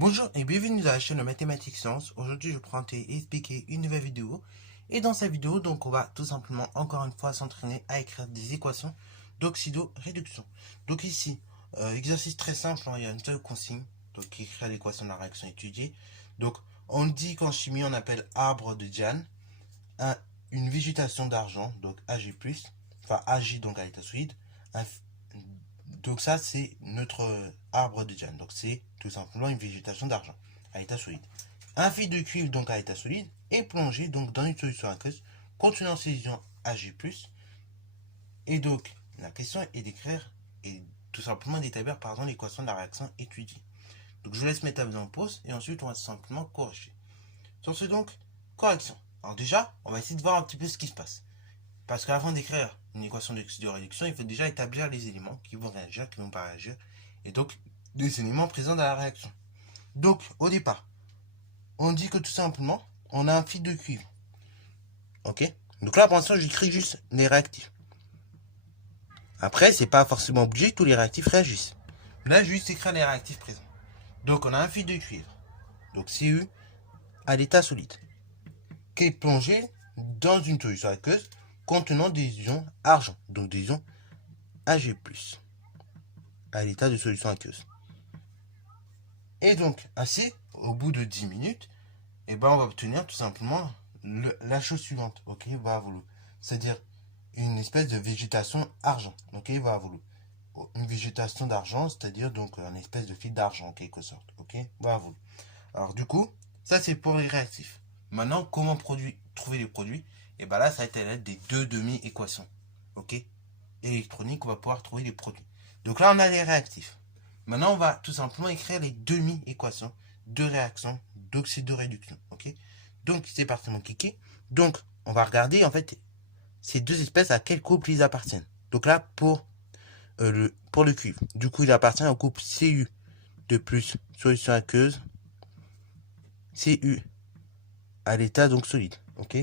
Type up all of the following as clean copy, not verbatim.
Bonjour et bienvenue dans la chaîne de Mathématiques Sciences. Aujourd'hui, je vais présenter et expliquer une nouvelle vidéo. Et dans cette vidéo, donc, on va tout simplement, encore une fois, s'entraîner à écrire des équations d'oxydoréduction. Donc ici, exercice très simple, hein, il y a une seule consigne, donc écrire l'équation de la réaction étudiée. Donc, on dit qu'en chimie, on appelle arbre de Diane une végétation d'argent, donc Ag+, enfin Ag donc à l'état solide, donc ça, c'est notre arbre de Diane. Donc c'est tout simplement une végétation d'argent à l'état solide. Un fil de cuivre donc à l'état solide est plongé donc dans une solution aqueuse contenant ces ions Ag+. Et donc la question est d'écrire et tout simplement d'établir pardon l'équation de la réaction étudiée. Donc je vous laisse mettre la vidéo en pause et ensuite on va simplement corriger. Sur ce donc, correction. Alors déjà, on va essayer de voir un petit peu ce qui se passe. Parce qu'avant d'écrire une équation de réduction, il faut déjà établir les éléments qui vont réagir, qui ne vont pas réagir, et donc les éléments présents dans la réaction. Donc, au départ, on dit que tout simplement, on a un fil de cuivre. Ok? Donc là, pour l'instant, j'écris juste les réactifs. Après, c'est pas forcément obligé que tous les réactifs réagissent. Là, je vais juste écrire les réactifs présents. Donc, on a un fil de cuivre, donc Cu, à l'état solide, qui est plongé dans une solution aqueuse contenant des ions argent, donc des ions Ag+, à l'état de solution aqueuse. Et donc, ainsi, au bout de 10 minutes, on va obtenir tout simplement la chose suivante, ok, c'est-à-dire une espèce de végétation argent, ok, une végétation d'argent, c'est-à-dire donc une espèce de fil d'argent en quelque sorte, ok, Alors du coup, ça c'est pour les réactifs. Maintenant, comment trouver les produits? Et là, ça va être à l'aide des deux demi-équations, ok, électroniques, on va pouvoir trouver les produits. Donc là, on a les réactifs. Maintenant, on va tout simplement écrire les demi-équations de réaction d'oxydoréduction. Ok? Donc, c'est parti mon kiki. Donc, on va regarder en fait ces deux espèces à quel couple ils appartiennent. Donc là, pour le cuivre, du coup, il appartient au couple Cu de plus solution aqueuse, Cu à l'état donc solide. Ok?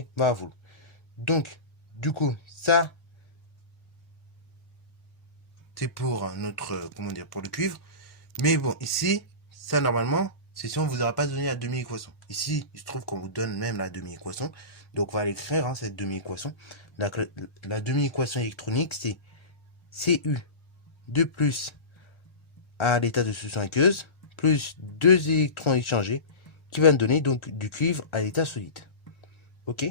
Donc, du coup, ça, c'est pour notre, pour le cuivre. Mais bon, ici, ça normalement, c'est si on ne vous aura pas donné la demi-équation. Ici, il se trouve qu'on vous donne même la demi-équation. Donc on va l'écrire, hein, cette demi-équation. La demi-équation électronique, c'est Cu de plus à l'état de solution aqueuse, plus 2 électrons échangés, qui va nous donner donc du cuivre à l'état solide. Ok?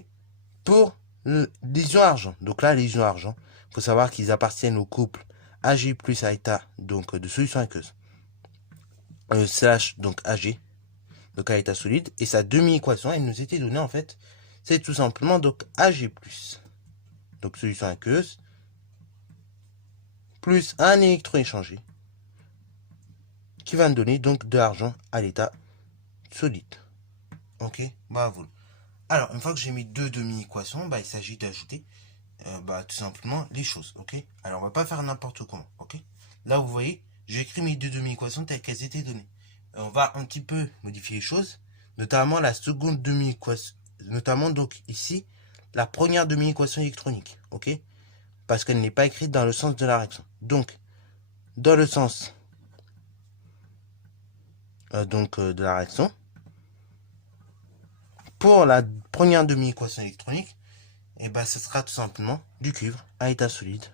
Pour les ions argent, donc là, les ions argent, il faut savoir qu'ils appartiennent au couple Ag+ à l'état donc de solution aqueuse. Slash donc Ag, donc à l'état solide, et sa demi-équation, elle nous était donnée en fait, c'est tout simplement donc Ag+, donc solution aqueuse, plus un électron échangé, qui va nous donner donc de l'argent à l'état solide. Ok, Alors, une fois que j'ai mis deux demi-équations, il s'agit d'ajouter tout simplement les choses. Ok, alors on va pas faire n'importe comment. Ok, là vous voyez, j'ai écrit mes deux demi-équations telles qu'elles étaient données. On va un petit peu modifier les choses, notamment la seconde demi-équation, notamment donc ici la première demi-équation électronique, ok, parce qu'elle n'est pas écrite dans le sens de la réaction. Donc dans le sens de la réaction, pour la première demi-équation électronique, ce sera tout simplement du cuivre à état solide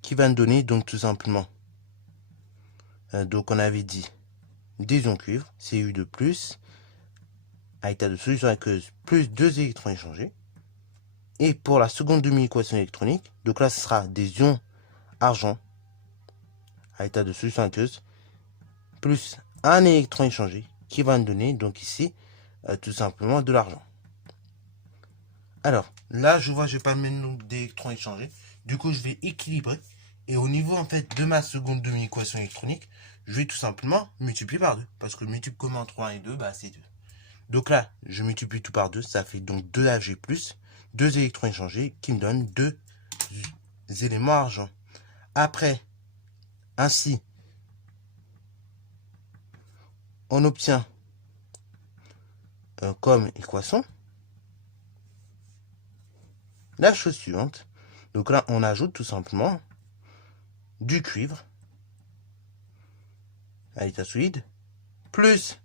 qui va nous donner donc tout simplement donc on avait dit des ions cuivre, Cu de plus, à état de solution aqueuse, plus 2 électrons échangés. Et pour la seconde demi-équation électronique, donc là, ce sera des ions argent, à état de solution aqueuse, plus un électron échangé, qui va nous donner, donc ici, tout simplement de l'argent. Alors, là, je vois, je n'ai pas le même nombre d'électrons échangés. Du coup, je vais équilibrer. Et au niveau, en fait, de ma seconde demi-équation électronique, je vais tout simplement multiplier par 2. Parce que le multiple commun entre 1 et 2, c'est 2. Donc là, je multiplie tout par 2. Ça fait donc 2 Ag+, 2 électrons échangés, qui me donnent 2 éléments argent. Après, ainsi, on obtient comme équation la chose suivante. Donc là, on ajoute tout simplement du cuivre à l'état solide, plus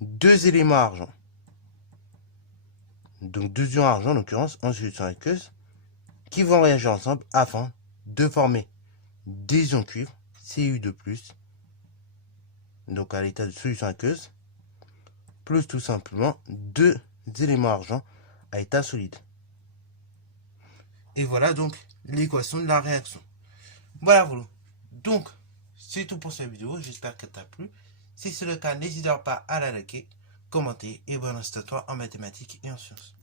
deux éléments argent. Donc deux ions argent en l'occurrence en solution aqueuse qui vont réagir ensemble afin de former des ions cuivre Cu2+, donc à l'état de solution aqueuse, plus tout simplement deux éléments argent à état solide. Et voilà donc l'équation de la réaction. Voilà. Donc, c'est tout pour cette vidéo. J'espère qu'elle t'a plu. Si c'est le cas, n'hésite pas à la liker, commenter et bon instant à toi en mathématiques et en sciences.